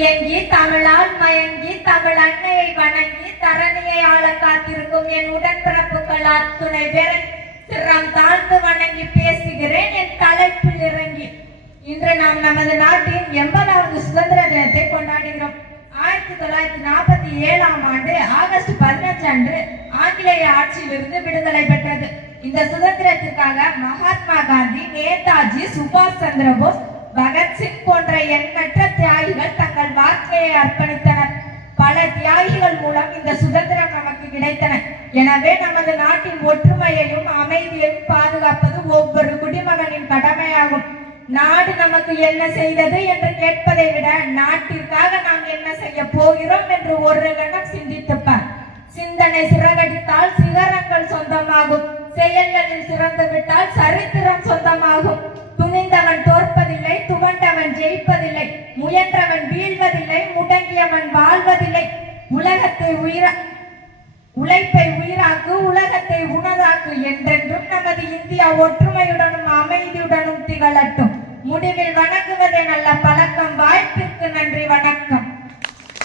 இயங்கி தமிழால் மயங்கி தமிழ் அன்னையை வணங்கி தரணியை ஆள காத்திருக்கும் என் உடன்பிறப்புகள் அத்துணை பேரை சிரம் தாழ்ந்து வணங்கி பேசுகிறேன் என் தலைப்பில் இறங்கி. இன்று நாம் நமது நாட்டின் 80வது சுதந்திர தினத்தை கொண்டாடுகிறோம். 1947ஆம் ஆண்டு ஆகஸ்ட் 15 அன்று ஆங்கிலேய ஆட்சியிலிருந்து விடுதலை பெற்றது. இந்த சுதந்திரத்திற்காக மகாத்மா காந்தி, நேதாஜி, சுபாஷ் சந்திரபோஸ், பகத்சிங் போன்ற எண்ணற்ற தியாகிகள் தங்கள் வாழ்க்கையை அர்ப்பணித்தனர். பல தியாகிகள் மூலம் இந்த சுதந்திரம் நமக்கு கிடைத்தன. எனவே நமது நாட்டின் ஒற்றுமையையும் அமைதியையும் பாதுகாப்பது ஒவ்வொரு குடிமகனின் கடமையாகும். நாடு நமக்கு என்ன செய்தது என்று கேட்பதை விட நாட்டிற்காக நாம் என்ன செய்ய போகிறோம் என்று ஒரு கணம் சிந்தித்துப்பார். சிந்தனை சிறகடித்தால் சிகரங்கள் சொந்தமாகும். செயல்களில் சிறந்து விட்டால் சரித்திரம் சொந்தமாகும். துணிந்தவன் தோற்பதில்லை, துவண்டவன் ஜெயிப்பதில்லை, முயன்றவன் வீழ்வதில்லை, முடங்கியவன் வாழ்வதில்லை. உழைப்பை உயிராக்கு, உலகத்தை உணராக்கு. என்றென்றும் நமது இந்தியா ஒற்றுமையுடனும் அமைதியுடனும் திகழட்டும். முடிவில் வணங்குவதே நல்ல பழக்கம். வாய்ப்பிற்கு நன்றி. வணக்கம்.